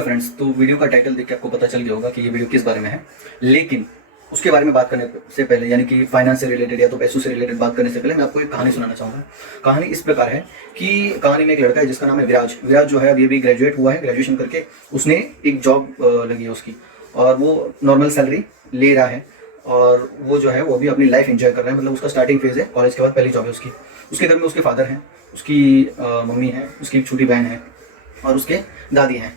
Friends, तो video का title देख के आपको पता चल गया होगा कि ये वीडियो किस बारे में है। लेकिन उसके बारे में बात करने से पहले, यानी कि फाइनेंस से रिलेटेड या तो पैसों से रिलेटेड बात करने से पहले मैं आपको एक कहानी सुनाना चाहूँगा। कहानी इस प्रकार है कि कहानी में एक लड़का है जिसका नाम है विराज। विराज जो है अभी अभी ग्रेजुएट हुआ है। ग्रेजुएशन करके उसने एक जॉब लगी है उसकी, और वो नॉर्मल सैलरी ले रहा है। और वो जो है वो अभी अपनी लाइफ एंजॉय कर रहा है। मतलब उसका स्टार्टिंग फेज है, कॉलेज के बाद पहली जॉब है उसकी। उसके घर में उसके फादर हैं, उसकी मम्मी है, उसकी छोटी बहन है और उसके दादी हैं।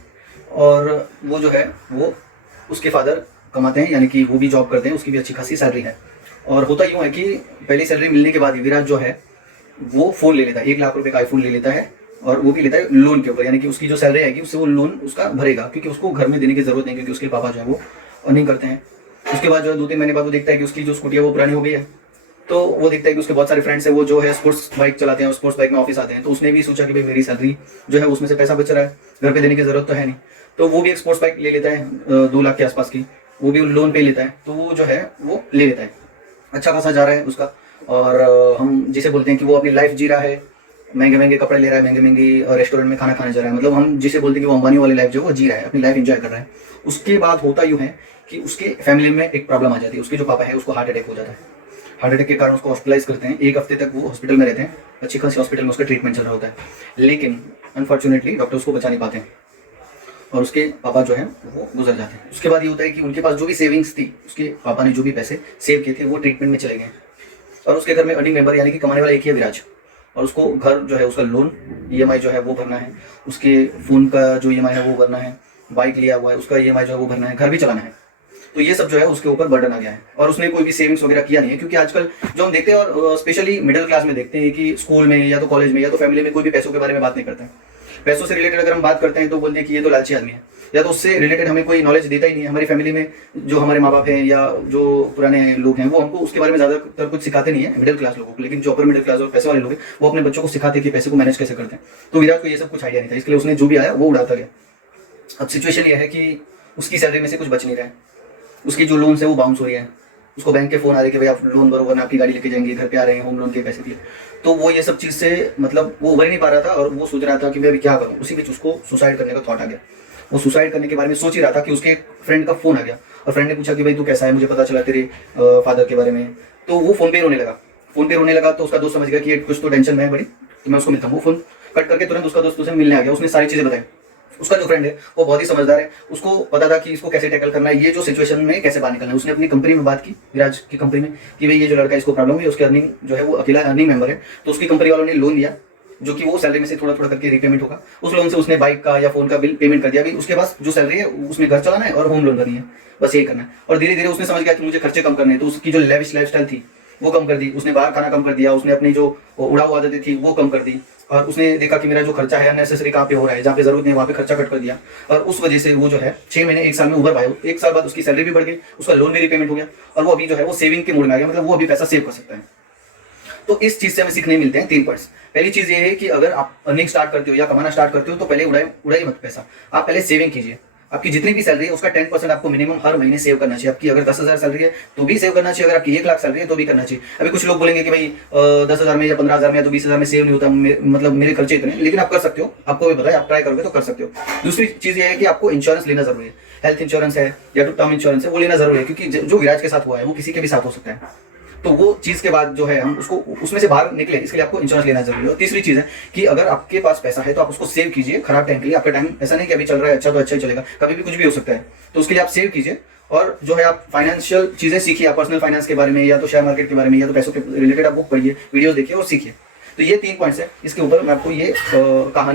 और वो जो है वो उसके फादर कमाते हैं, यानी कि वो भी जॉब करते हैं, उसकी भी अच्छी खासी सैलरी है। और होता यूँ है कि पहली सैलरी मिलने के बाद ही विराज जो है वो फ़ोन ले लेता है, 1 लाख रुपए का आईफोन ले लेता है। और वो भी लेता है लोन के ऊपर, यानी कि उसकी जो सैलरी आएगी उससे वो लोन उसका भरेगा, क्योंकि उसको घर में देने की ज़रूरत नहीं, क्योंकि उसके पापा जो है वो अर्निंग करते हैं। उसके बाद जो है 2-3 महीने बाद वो देखता है कि उसकी जो स्कूटी है वो पुरानी हो गई है। तो वो देखता है कि उसके बहुत सारे फ्रेंड्स हैं, वो जो है स्पोर्ट्स बाइक चलाते हैं, स्पोर्ट्स बाइक में ऑफिस आते हैं। तो उसने भी सोचा कि भाई मेरी सैलरी जो है उसमें से पैसा बच रहा है, घर पे देने की ज़रूरत तो है नहीं। तो वो भी एक स्पोर्ट्स बाइक ले लेता है 2 लाख के आसपास की, वो भी लोन पे लेता है। तो वो जो है वो ले लेता है, अच्छा खासा जा रहा है उसका। और हम जिसे बोलते हैं कि वो अपनी लाइफ जी रहा है, महंगे महंगे कपड़े ले रहा है, महंगे महंगे रेस्टोरेंट में खाना खाने जा रहा है। मतलब हम जिसे बोलते हैं कि वो अंबानी वाली लाइफ जो वो जी रहा है, अपनी लाइफ एंजॉय कर रहा है। उसके बाद होता यूँ है कि उसके फैमिली में एक प्रॉब्लम आ जाती है। उसके जो पापा है उसको हार्ट अटैक हो जाता है। हार्ट अटैक के कारण उसको हॉस्पिटलाइज करते हैं। 1 हफ्ते तक वो हॉस्पिटल में रहते हैं, अच्छी खासी हॉस्पिटल में उसका ट्रीटमेंट चल रहा होता है। लेकिन अनफॉर्चुनेटली डॉक्टर उसको बचा नहीं पाते हैं और उसके पापा जो है वो गुजर जाते हैं। उसके बाद ये होता है कि उनके पास जो भी सेविंग्स थी, उसके पापा ने जो भी पैसे सेव किए थे वो ट्रीटमेंट में चले गए। और उसके घर में अर्निंग मेंबर यानी कि कमाने वाला एक ही है, विराज। और उसको घर जो है उसका लोन ईएमआई जो है वो भरना है, उसके फ़ोन का जो ईएमआई है वो भरना है, बाइक लिया हुआ है उसका ईएमआई जो है वो भरना है, घर भी चलाना है। तो ये सब जो है उसके ऊपर बर्डन आ गया है। और उसने कोई भी सेविंग्स वगैरह किया नहीं है, क्योंकि आजकल जो हम देखते हैं और स्पेशली मिडिल क्लास में देखते हैं कि स्कूल में या तो कॉलेज में या तो फैमिली में कोई भी पैसों के बारे में बात नहीं करता है। पैसों से रिलेटेड अगर हम बात करते हैं तो बोलते हैं कि ये तो लालची आदमी है, या तो उससे रिलेटेड हमें कोई नॉलेज देता ही नहीं है। हमारी फैमिली में जो हमारे माँ बाप हैं या जो पुराने लोग हैं वो हमको उसके बारे में ज़्यादातर कुछ सिखाते नहीं है मिडिल क्लास लोगों को। लेकिन जो अपर मिडिल क्लास और पैसे वाले लोग हैं वो अपने बच्चों को सिखाते हैं कि पैसे को मैनेज कैसे करते हैं। तो विराट को ये सब कुछ आइडिया नहीं था, इसलिए उसने जो भी आया वो उड़ाता गया। अब सिचुएशन ये है कि उसकी सैलरी में से कुछ बच नहीं रहा है, उसकी जो लोन है वो बाउंस हो रही है। उसको बैंक के फोन आ रहे कि भाई आप लोन भरो वरना आपकी गाड़ी लेके जाएंगे, घर पे आ रहे हैं, होम लोन के पैसे दिए। तो वो ये सब चीज़ से मतलब वो उभर ही नहीं पा रहा था और वो सोच रहा था कि मैं अभी क्या करूँ। उसी बीच उसको सुसाइड करने का थॉट आ गया। वो सुसाइड करने के बारे में सोच ही रहा था कि उसके एक फ्रेंड का फोन आ गया और फ्रेंड ने पूछा कि भाई तू कैसा है, मुझे पता चला तेरे फादर के बारे में। तो वो फोन पे रोने लगा। फोन पे रोने लगा तो उसका दोस्त समझ गया कि कुछ तो टेंशन में है बड़ी, तो मैं उसको मिलता हूँ। वो फोन कट करके तुरंत उसका दोस्त उसे मिलने आ गया। उसने सारी चीज़ें बताई। उसका जो फ्रेंड है वो बहुत ही समझदार है, उसको पता था कि इसको कैसे टैकल करना है, ये जो सिचुएशन में कैसे बाहर निकलना है। उसने अपनी कंपनी में बात की, विराज की कंपनी में, कि भाई ये जो लड़का है इसको प्रॉब्लम है, उसकी अर्निंग जो है वो अकेला अर्निंग मेंबर है। तो उसकी कंपनी वालों ने लोन दिया, जो कि वो सैलरी में से थोड़ा थोड़ा करके रीपेमेंट होगा। उस लोन से उसने बाइक का या फोन का बिल पेमेंट कर दिया। भाई उसके पास जो सैलरी है उसमें घर चलाना है और होम लोन करनी है, बस यही करना है। और धीरे धीरे उसने समझ गया कि मुझे खर्चे कम करने हैं, तो उसकी जो लेविश लाइफस्टाइल थी वो कम कर दी। उसने बाहर खाना कम कर दिया, उसने अपनी जो उड़ाऊ आदतें थी वो कम कर दी। और उसने देखा कि मेरा जो खर्चा है अननेसेसरी कहाँ पे हो रहा है, जहाँ पे जरूरत नहीं वहाँ पे खर्चा कट कर दिया। और उस वजह से वो जो है 6 महीने 1 साल में उभर पाया। 1 साल बाद उसकी सैलरी भी बढ़ गई, उसका लोन भी रीपेमेंट हो गया और वो अभी जो है वो सेविंग के मूड में आ गया। मतलब वो अभी पैसा सेव कर सकता है। तो इस चीज से हमें सीखने मिलते हैं 3 पॉइंट्स। पहली चीज ये है कि अगर आप अर्निंग स्टार्ट करते हो या कमाना स्टार्ट करते हो तो पहले उड़ाई मत पैसा। आप पहले सेविंग कीजिए। आपकी जितनी भी सैलरी है उसका 10% आपको मिनिमम हर महीने सेव करना चाहिए। आपकी अगर 10,000 सैलरी है तो भी सेव करना चाहिए, अगर आपकी 1 लाख सैलरी है तो भी करना चाहिए। अभी कुछ लोग बोलेंगे कि भाई 10,000 में या 15,000 में या तो 20,000 में सेव नहीं होता, मतलब मेरे खर्चे इतने, लेकिन आप कर सकते हो। आपको भी पता है, आप ट्राई करोगे तो कर सकते हो। दूसरी चीज ये है कि आपको इंश्योरेंस लेना जरूरी है। हेल्थ इंश्योरेंस है या तो टर्म इंश्योरेंस है, वो लेना जरूरी है, क्योंकि जो विराज के साथ हुआ है वो किसी के भी साथ हो सकता है। तो वो चीज के बाद जो है हम उसको उसमें से बाहर निकले, इसके लिए आपको इंश्योरेंस लेना जरूरी है। और तीसरी चीज है कि अगर आपके पास पैसा है तो आप उसको सेव कीजिए खराब टाइम के लिए। आपका टाइम ऐसा नहीं कि अभी चल रहा है अच्छा तो अच्छा ही चलेगा, कभी भी कुछ भी हो सकता है। तो उसके लिए आप सेव कीजिए और जो है आप फाइनेंशियल चीजें सीखिए, आप पर्सनल फाइनेंस के बारे में या तो शेयर मार्केट के बारे में या तो पैसों के रिलेटेड आप बुक पढ़िए, वीडियोस देखिए और सीखिए। तो ये 3 पॉइंट्स है, इसके ऊपर मैं आपको ये कहानी